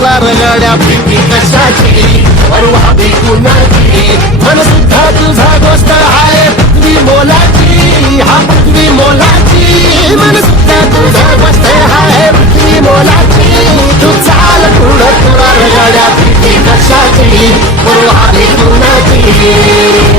लागला रगाड्या रगड्या भीती कशाची? परवा कुणाची? मन सुद्धा तुझा गोष्ट आहे पृथ्वी मोलाची. हा पृथ्वी मोलाची. मन सुद्धा तुझा गोष्ट आहे पृथ्वी मोलाची. तू चाल पुढं तुला रगाड्या भीती कशाची? परवा कुणाची?